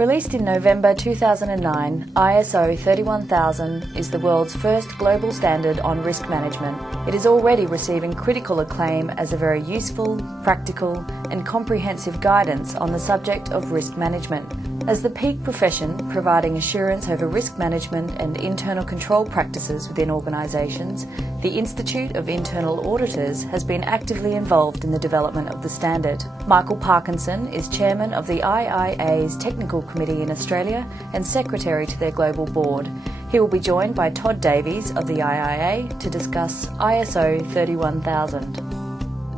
Released in November 2009, ISO 31000 is the world's first global standard on risk management. It is already receiving critical acclaim as a very useful, practical and comprehensive guidance on the subject of risk management. As the peak profession providing assurance over risk management and internal control practices within organisations, the Institute of Internal Auditors has been actively involved in the development of the standard. Michael Parkinson is chairman of the IIA's Technical Committee in Australia and secretary to their global board. He will be joined by Todd Davies of the IIA to discuss ISO 31000.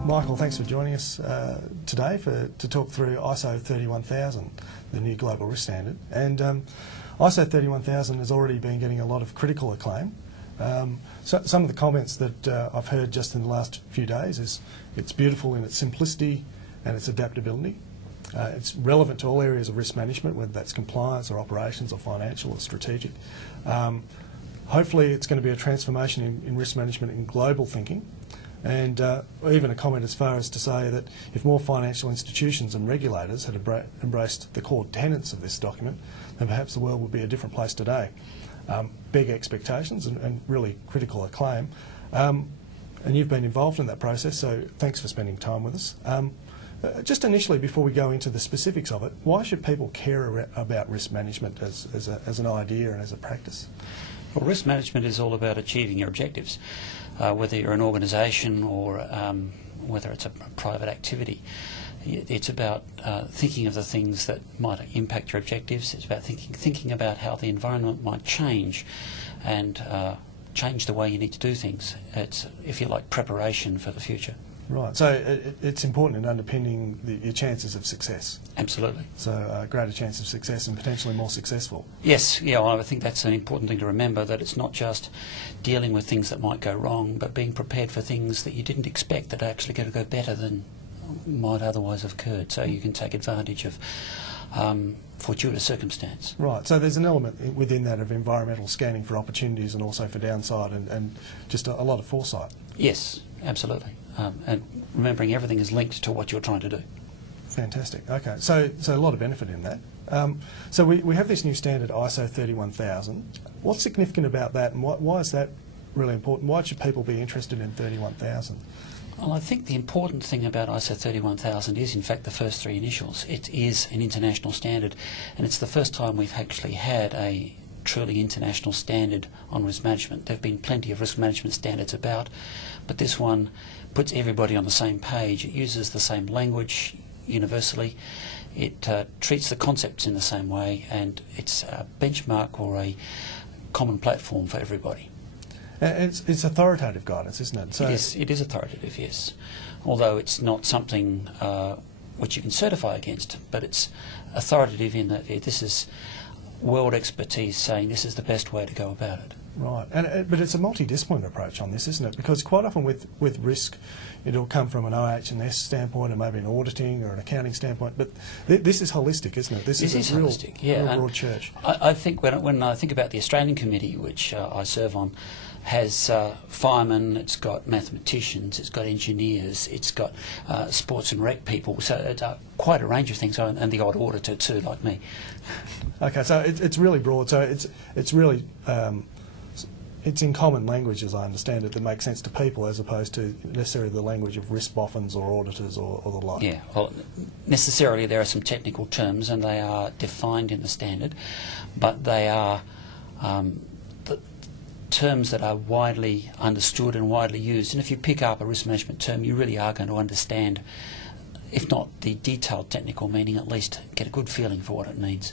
Michael, thanks for joining us today to talk through ISO 31000, the new global risk standard. And ISO 31000 has already been getting a lot of critical acclaim. So some of the comments that I've heard just in the last few days is it's beautiful in its simplicity and its adaptability. It's relevant to all areas of risk management, whether that's compliance or operations or financial or strategic. Hopefully it's going to be a transformation in risk management in global thinking. And even a comment as far as to say that if more financial institutions and regulators had embraced the core tenets of this document, then perhaps the world would be a different place today. Big expectations and really critical acclaim. And you've been involved in that process, so thanks for spending time with us. Just initially, before we go into the specifics of it, why should people care about risk management as an idea and as a practice? Well, risk management is all about achieving your objectives, whether you're an organisation or whether it's a private activity. It's about thinking of the things that might impact your objectives. It's about thinking about how the environment might change and change the way you need to do things. It's, if you like, preparation for the future. Right, so it's important in underpinning your chances of success. Absolutely. So a greater chance of success and potentially more successful. Yes, yeah, well, I think that's an important thing to remember, that it's not just dealing with things that might go wrong, but being prepared for things that you didn't expect that are actually going to go better than might otherwise have occurred. So you can take advantage of fortuitous circumstance. Right, so there's an element within that of environmental scanning for opportunities and also for downside and just a lot of foresight. Yes, absolutely. And remembering everything is linked to what you're trying to do. Fantastic. Okay, so a lot of benefit in that. So we have this new standard, ISO 31000. What's significant about that, and why is that really important? Why should people be interested in 31000? Well, I think the important thing about ISO 31000 is, in fact, the first three initials. It is an international standard, and it's the first time we've actually had a truly international standard on risk management. There have been plenty of risk management standards about, but this one puts everybody on the same page. It uses the same language universally. It treats the concepts in the same way, and it's a benchmark or a common platform for everybody. It's authoritative guidance, isn't it? So It is authoritative, yes. Although it's not something which you can certify against, but it's authoritative in that this is world expertise saying this is the best way to go about it. Right, but it's a multidisciplinary approach on this, isn't it? Because quite often with risk, it'll come from an OH&S standpoint and maybe an auditing or an accounting standpoint, but this is holistic, isn't it? This is holistic, yeah. Real broad church. I think when I think about the Australian Committee, which I serve on, has firemen, it's got mathematicians, it's got engineers, it's got sports and rec people, so it's quite a range of things, and the odd auditor too, like me. Okay, so it's really broad, so it's really it's in common language, as I understand it, that makes sense to people as opposed to necessarily the language of risk boffins or auditors or the like. Yeah, well, necessarily there are some technical terms and they are defined in the standard, but they are the terms that are widely understood and widely used. And if you pick up a risk management term, you really are going to understand, if not the detailed technical meaning, at least get a good feeling for what it means.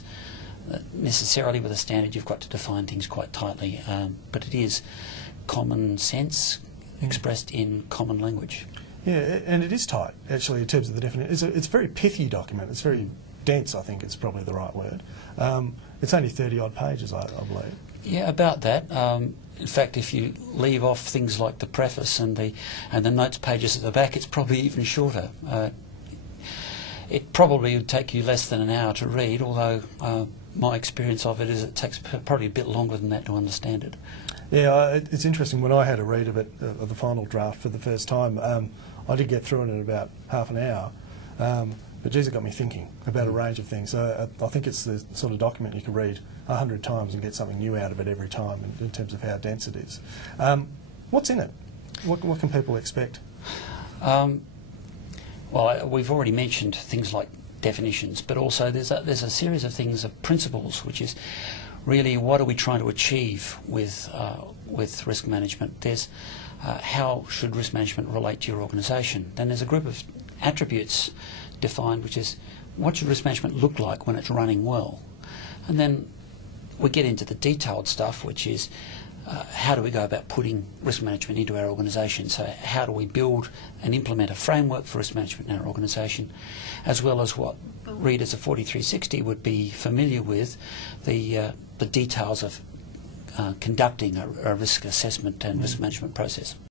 Necessarily with a standard you've got to define things quite tightly, but it is common sense expressed in common language. Yeah, and it is tight actually in terms of the definition. It's a very pithy document. It's very dense, I think it's probably the right word. It's only 30 odd pages, I believe. Yeah, about that. In fact, if you leave off things like the preface and the notes pages at the back, it's probably even shorter. It probably would take you less than an hour to read, although my experience of it is it takes probably a bit longer than that to understand it. Yeah, it's interesting. When I had a read of it, of the final draft for the first time, I did get through it in about half an hour. But geez, it got me thinking about a range of things. So I think it's the sort of document you can read 100 times and get something new out of it every time in terms of how dense it is. What's in it? What can people expect? Well, we've already mentioned things like definitions, but also there's a series of things, of principles, which is really what are we trying to achieve with risk management. There's how should risk management relate to your organisation. Then there's a group of attributes defined, which is what should risk management look like when it's running well. And then we get into the detailed stuff, which is how do we go about putting risk management into our organisation? So how do we build and implement a framework for risk management in our organisation, as well as what readers of 4360 would be familiar with, the details of conducting a risk assessment and risk management process.